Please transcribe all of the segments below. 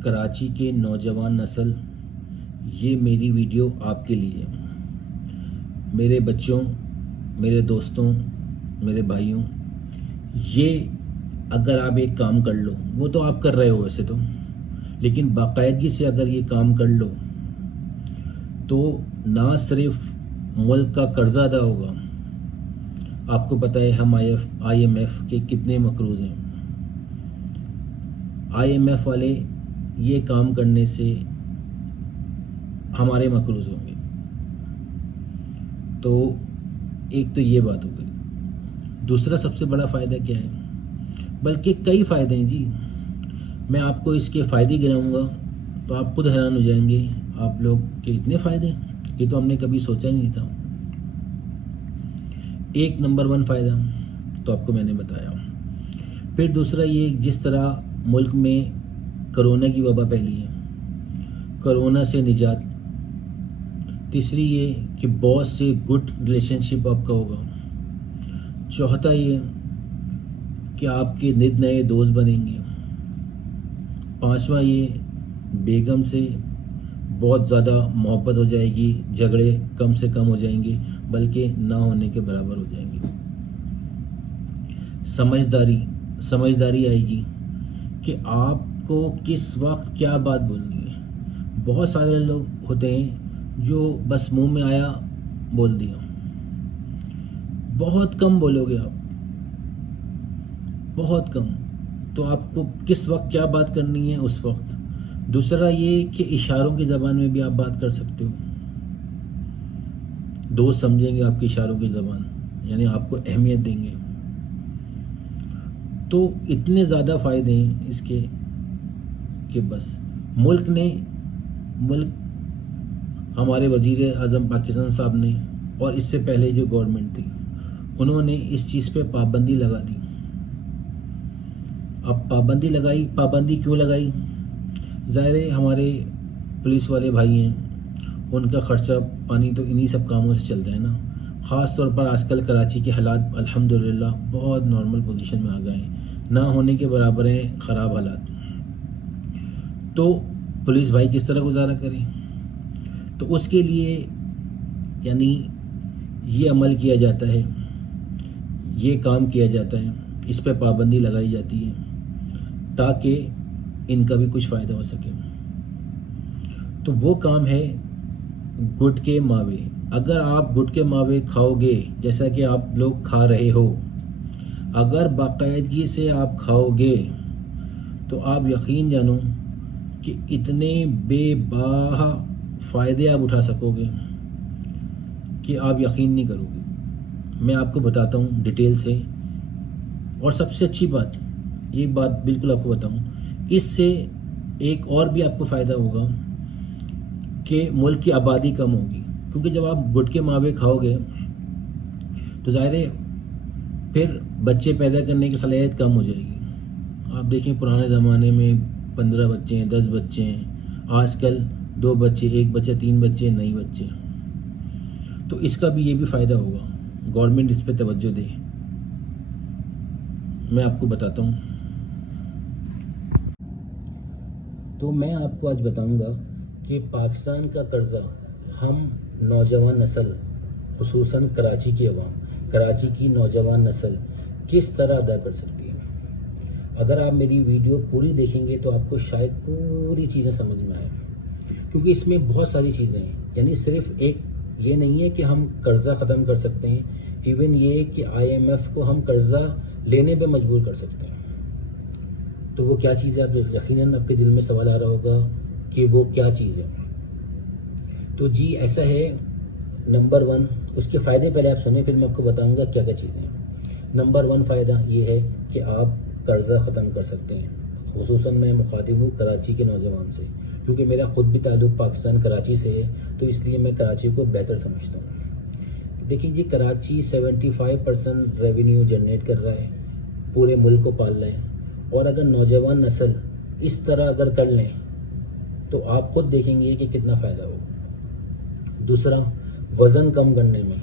کراچی کے نوجوان نسل، یہ میری ویڈیو آپ کے لیے، میرے بچوں، میرے دوستوں، میرے بھائیوں، یہ اگر آپ ایک کام کر لو، وہ تو آپ کر رہے ہو ویسے تو، لیکن باقاعدگی سے اگر یہ کام کر لو تو نہ صرف ملک کا قرضہ ادا ہوگا، آپ کو پتہ ہے ہم آئی ایم ایف کے کتنے مقروض ہیں۔ آئی ایم ایف والے یہ کام کرنے سے ہمارے مقروض ہوں گے، تو ایک تو یہ بات ہو گئی۔ دوسرا سب سے بڑا فائدہ کیا ہے، بلکہ کئی فائدے ہیں جی، میں آپ کو اس کے فائدے گناؤں گا تو آپ خود حیران ہو جائیں گے، آپ لوگ کے اتنے فائدے، یہ تو ہم نے کبھی سوچا ہی نہیں تھا۔ ایک نمبر 1 فائدہ تو آپ کو میں نے بتایا۔ پھر دوسرا یہ، جس طرح ملک میں کرونا کی وبا پھیلی ہے، کرونا سے نجات۔ تیسری یہ کہ بہت سے گڈ ریلیشن شپ آپ کا ہوگا۔ چوتھا یہ کہ آپ کے نئے دوست بنیں گے۔ پانچواں یہ، بیگم سے بہت زیادہ محبت ہو جائے گی، جھگڑے کم سے کم ہو جائیں گے، بلکہ نہ ہونے کے برابر ہو جائیں گے۔ سمجھداری آئے گی کہ آپ کو کس وقت کیا بات بولنی ہے۔ بہت سارے لوگ ہوتے ہیں جو بس منہ میں آیا بول دیا، بہت کم بولو گے آپ، بہت کم، تو آپ کو کس وقت کیا بات کرنی ہے اس وقت۔ دوسرا یہ کہ اشاروں کی زبان میں بھی آپ بات کر سکتے ہو، دوست سمجھیں گے آپ کی اشاروں کی زبان، یعنی آپ کو اہمیت دیں گے۔ تو اتنے زیادہ فائدے ہیں اس کے کہ بس ملک ہمارے وزیر اعظم پاکستان صاحب نے، اور اس سے پہلے جو گورنمنٹ تھی، انہوں نے اس چیز پہ پابندی لگا دی۔ اب پابندی کیوں لگائی؟ ظاہر ہے ہمارے پولیس والے بھائی ہیں، ان کا خرچہ پانی تو انہی سب کاموں سے چلتا ہے نا۔ خاص طور پر آج کل کراچی کے حالات الحمدللہ بہت نارمل پوزیشن میں آ گئے ہیں، نہ ہونے کے برابر ہیں خراب حالات۔ تو پولیس بھائی کس طرح گزارا کریں؟ تو اس کے لیے یعنی یہ عمل کیا جاتا ہے، یہ کام کیا جاتا ہے، اس پہ پابندی لگائی جاتی ہے تاکہ ان کا بھی کچھ فائدہ ہو سکے۔ تو وہ کام ہے گٹ کے ماوے۔ اگر آپ گٹ کے ماوے کھاؤ گے، جیسا کہ آپ لوگ کھا رہے ہو، اگر باقاعدگی سے آپ کھاؤ گے تو آپ یقین جانو کہ اتنے بے باہا فائدے آپ اٹھا سکو گے کہ آپ یقین نہیں کرو گے۔ میں آپ کو بتاتا ہوں ڈیٹیل سے، اور سب سے اچھی بات، ایک بات بالکل آپ کو بتاؤں، اس سے ایک اور بھی آپ کو فائدہ ہوگا کہ ملک کی آبادی کم ہوگی، کیونکہ جب آپ گٹ کے ماوے کھاؤ گے تو ظاہر ہے پھر بچے پیدا کرنے کی صلاحیت کم ہو جائے گی۔ آپ دیکھیں پرانے زمانے میں 15 بچے ہیں، 10 بچے ہیں، آج کل 2 بچے، 1 بچہ، 3 بچے، نہیں بچے۔ تو اس کا بھی یہ بھی فائدہ ہوگا، گورنمنٹ اس پہ توجہ دے۔ میں آپ کو بتاتا ہوں، تو میں آپ کو آج بتاؤں گا کہ پاکستان کا قرضہ ہم نوجوان نسل، خصوصاً کراچی کی عوام، کراچی کی نوجوان نسل کس طرح ادا کر سکتی ہے۔ اگر آپ میری ویڈیو پوری دیکھیں گے تو آپ کو شاید پوری چیزیں سمجھ میں آئیں، کیونکہ اس میں بہت ساری چیزیں ہیں، یعنی صرف ایک یہ نہیں ہے کہ ہم قرضہ ختم کر سکتے ہیں، ایون یہ کہ آئی ایم ایف کو ہم قرضہ لینے پہ مجبور کر سکتے ہیں۔ تو وہ کیا چیز ہے؟ آپ یقیناً آپ کے دل میں سوال آ رہا ہوگا کہ وہ کیا چیز ہے۔ تو جی ایسا ہے، نمبر 1 اس کے فائدے پہلے آپ سنیں، پھر میں آپ کو بتاؤں گا کیا کیا چیزیں ہیں۔ نمبر 1 فائدہ یہ ہے کہ آپ قرضہ ختم کر سکتے ہیں، خصوصاً میں مخاطب ہوں کراچی کے نوجوان سے، کیونکہ میرا خود بھی تعلق پاکستان کراچی سے ہے، تو اس لیے میں کراچی کو بہتر سمجھتا ہوں۔ دیکھیں جی، کراچی 75% ریونیو جنریٹ کر رہا ہے، پورے ملک کو پال رہا ہے، اور اگر نوجوان نسل اس طرح اگر کر لیں تو آپ خود دیکھیں گے کہ کتنا فائدہ ہوگا۔ دوسرا، وزن کم کرنے میں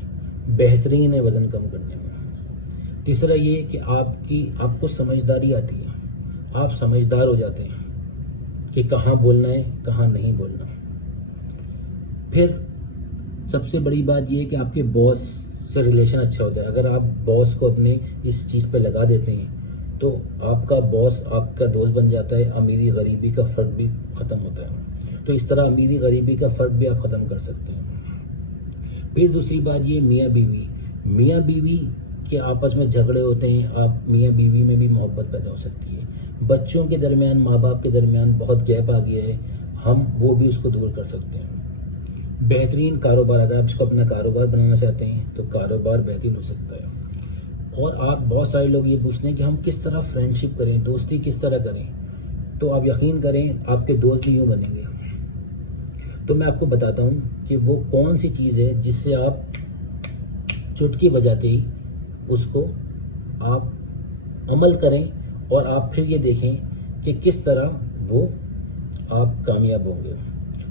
بہترین ہے، وزن کم کرنے میں۔ تیسرا یہ کہ آپ کو سمجھداری آتی ہے، آپ سمجھدار ہو جاتے ہیں۔ کہ کہاں بولنا ہے کہاں نہیں بولنا. پھر سب سے بڑی بات یہ ہے کہ آپ کے باس سے ریلیشن اچھا ہوتا ہے. اگر آپ باس کو اپنے اس چیز پہ لگا دیتے ہیں تو آپ کا باس آپ کا دوست بن جاتا ہے. امیری غریبی کا فرق بھی ختم ہوتا ہے. تو اس طرح امیری غریبی کا فرق بھی آپ ختم کر سکتے ہیں. پھر دوسری بات یہ میاں بیوی کے آپس میں جھگڑے ہوتے ہیں. آپ میاں بیوی میں بھی محبت پیدا ہو سکتی ہے. بچوں کے درمیان ماں باپ کے درمیان بہت گیپ آ گیا ہے, ہم وہ بھی اس کو دور کر سکتے ہیں. بہترین کاروبار, اگر آپ اس کو اپنا کاروبار بنانا چاہتے ہیں تو کاروبار بہترین ہو سکتا ہے. اور آپ بہت سارے لوگ یہ پوچھتے ہیں کہ ہم کس طرح فرینڈشپ کریں, دوستی کس طرح کریں, تو آپ یقین کریں آپ کے دوست بھی یوں بنیں گے. تو میں آپ کو بتاتا ہوں کہ وہ کون سی چیز ہے جس سے آپ چٹکی بجاتے ہی اس کو آپ عمل کریں اور آپ پھر یہ دیکھیں کہ کس طرح وہ آپ کامیاب ہوں گے.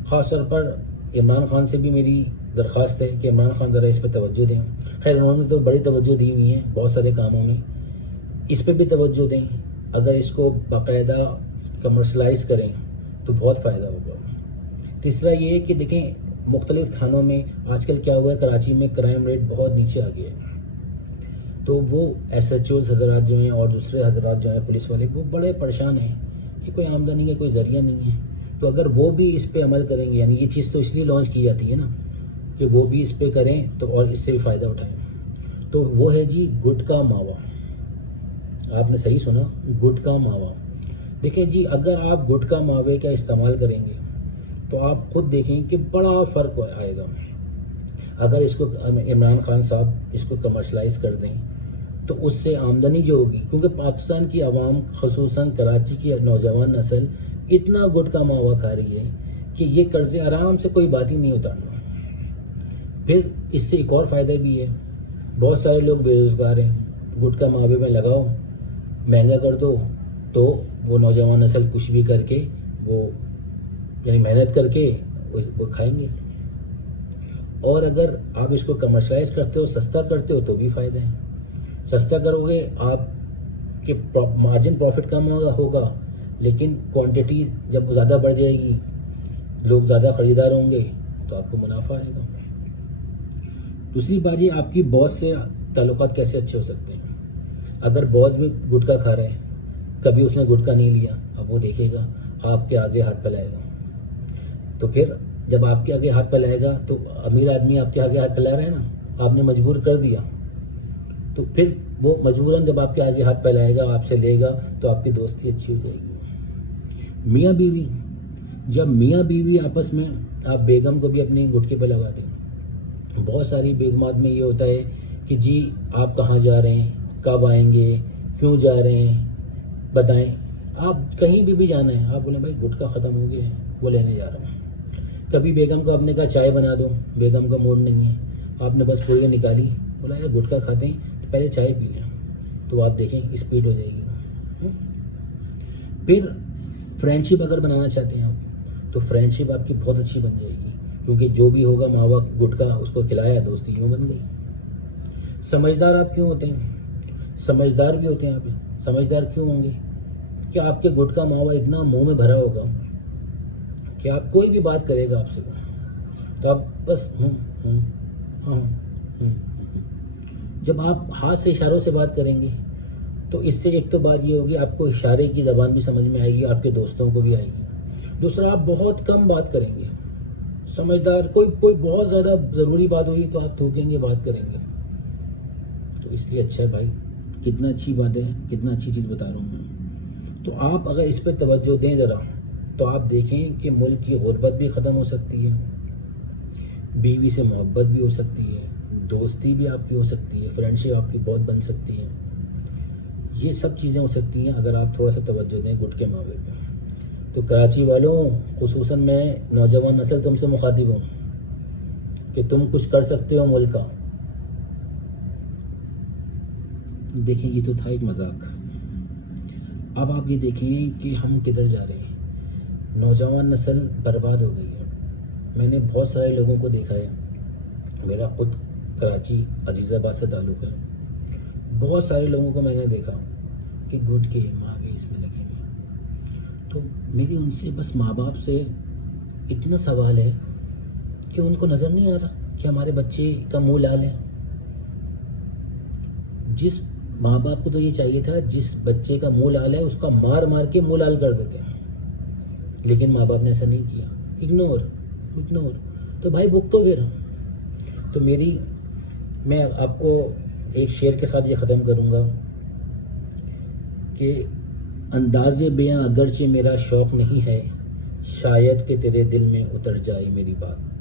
خاص طور پر عمران خان سے بھی میری درخواست ہے کہ عمران خان ذرا اس پہ توجہ دیں. خیر انہوں نے تو بڑی توجہ دی ہوئی ہے بہت سارے کاموں میں, اس پہ بھی توجہ دیں. اگر اس کو باقاعدہ کمرشلائز کریں تو بہت فائدہ ہوگا. تیسرا یہ ہے کہ دیکھیں مختلف تھانوں میں آج کل کیا ہوا ہے, کراچی میں کرائم ریٹ بہت نیچے آ گیا ہے. تو وہ ایس ایچ اوز حضرات جو ہیں اور دوسرے حضرات جو ہیں پولیس والے, وہ بڑے پریشان ہیں کہ کوئی آمدنی کا کوئی ذریعہ نہیں ہے. تو اگر وہ بھی اس پہ عمل کریں گے, یعنی یہ چیز تو اس لیے لانچ کی جاتی ہے نا کہ وہ بھی اس پہ کریں تو اور اس سے بھی فائدہ اٹھائیں. تو وہ ہے جی گٹکا ماوا. آپ نے صحیح سنا, گٹکا ماوا. دیکھیں جی اگر آپ گٹکا ماوے کا استعمال کریں گے تو آپ خود دیکھیں کہ بڑا فرق آئے گا. اگر اس کو عمران خان صاحب اس کو کمرشلائز کر دیں تو اس سے آمدنی جو ہوگی, کیونکہ پاکستان کی عوام خصوصاً کراچی کی نوجوان نسل اتنا گٹکا ماوا کھا رہی ہے کہ یہ قرضے آرام سے کوئی بات ہی نہیں اتارنا. پھر اس سے ایک اور فائدہ بھی ہے, بہت سارے لوگ بے روزگار ہیں. گٹکا ماوے میں لگاؤ, مہنگا کر دو, تو وہ نوجوان نسل کچھ بھی کر کے وہ یعنی محنت کر کے وہ کھائیں گے. اور اگر آپ اس کو کمرشلائز کرتے ہو, سستا کرتے ہو, تو بھی فائدہ ہے. سستا کرو گے آپ کے مارجن پروفٹ کم ہوگا, لیکن کوانٹٹی جب زیادہ بڑھ جائے گی, لوگ زیادہ خریدار ہوں گے تو آپ کو منافع آئے گا. دوسری بات یہ آپ کی باس سے تعلقات کیسے اچھے ہو سکتے ہیں. اگر باس بھی گٹکا کھا رہے ہیں, کبھی اس نے گٹکا نہیں لیا, اب وہ دیکھے گا آپ کے آگے ہاتھ پھیلائے گا. تو پھر جب آپ کے آگے ہاتھ پھیلائے گا تو امیر آدمی آپ کے آگے ہاتھ پھیلا رہا ہے نا, آپ نے مجبور کر دیا, تو پھر وہ مجبوراً جب آپ کے آگے ہاتھ پھیلائے گا, آپ سے لے گا, تو آپ کی دوستی اچھی ہو جائے گی. میاں بیوی, جب میاں بیوی آپس میں, آپ بیگم کو بھی اپنی گٹکے پہ لگا دیں. بہت ساری بیگمات میں یہ ہوتا ہے کہ جی آپ کہاں جا رہے ہیں, کب آئیں گے, کیوں جا رہے ہیں, بتائیں. آپ کہیں بھی جانا ہے, آپ بولیں بھائی گٹکا ختم ہو گیا ہے, وہ لینے جا رہا ہوں. کبھی بیگم کو آپ نے کہا چائے بنا دو, بیگم کا موڈ نہیں ہے, آپ نے بس پوریاں نکالی, بولا یار گٹکا کھاتے ہیں تو پہلے چائے پی لیں, تو آپ دیکھیں اسپیڈ ہو جائے گی. پھر فرینڈشپ اگر بنانا چاہتے ہیں آپ تو فرینڈشپ آپ کی بہت اچھی بن جائے گی, کیونکہ جو بھی ہوگا ماوا گٹکا اس کو کھلایا, دوستی یوں بن گئی. سمجھدار آپ کیوں ہوتے ہیں, سمجھدار بھی ہوتے ہیں آپ. سمجھدار کیوں ہوں گے کہ آپ کے گٹکا ماوا اتنا منہ میں بھرا ہوگا کہ آپ کوئی بھی بات کرے گا آپ سے تو آپ بس جب آپ ہاتھ سے اشاروں سے بات کریں گے تو اس سے ایک تو بات یہ ہوگی آپ کو اشارے کی زبان بھی سمجھ میں آئے گی, آپ کے دوستوں کو بھی آئے گی. دوسرا آپ بہت کم بات کریں گے. سمجھدار کوئی بہت زیادہ ضروری بات ہوگی تو آپ تھوکیں گے, بات کریں گے. تو اس لیے اچھا ہے بھائی, کتنا اچھی بات ہے, کتنا اچھی چیز بتا رہا ہوں میں. تو آپ اگر اس پہ توجہ دیں ذرا تو آپ دیکھیں کہ ملک کی غربت بھی ختم ہو سکتی ہے, بیوی سے محبت بھی ہو سکتی ہے, دوستی بھی آپ کی ہو سکتی ہے, فرینڈشپ آپ کی بہت بن سکتی ہے. یہ سب چیزیں ہو سکتی ہیں اگر آپ تھوڑا سا توجہ دیں گٹکے ماوے پہ. تو کراچی والوں, خصوصاً میں نوجوان نسل تم سے مخاطب ہوں کہ تم کچھ کر سکتے ہو ملک کا. دیکھیں یہ تو تھا ایک مذاق. اب آپ یہ دیکھیں کہ ہم کدھر جا رہے ہیں. نوجوان نسل برباد ہو گئی ہے. میں نے بہت سارے لوگوں کو دیکھا ہے, میرا خود کراچی عزیز آباد سے تعلق ہے. بہت سارے لوگوں کو میں نے دیکھا کہ گٹکے ماوے اس میں لگے ہوئے. تو میری ان سے بس ماں باپ سے اتنا سوال ہے کہ ان کو نظر نہیں آ رہا کہ ہمارے بچے کا منہ لال ہے. جس ماں باپ کو تو یہ چاہیے تھا جس بچے کا منہ لال ہے اس کا مار مار کے منہ لال کر دیتے ہیں, لیکن ماں باپ نے ایسا نہیں کیا. اگنور. تو بھائی بھگتو پھر. تو میں آپ کو ایک شعر کے ساتھ یہ ختم کروں گا کہ انداز بیاں اگرچہ میرا شوق نہیں ہے, شاید کہ تیرے دل میں اتر جائے میری بات.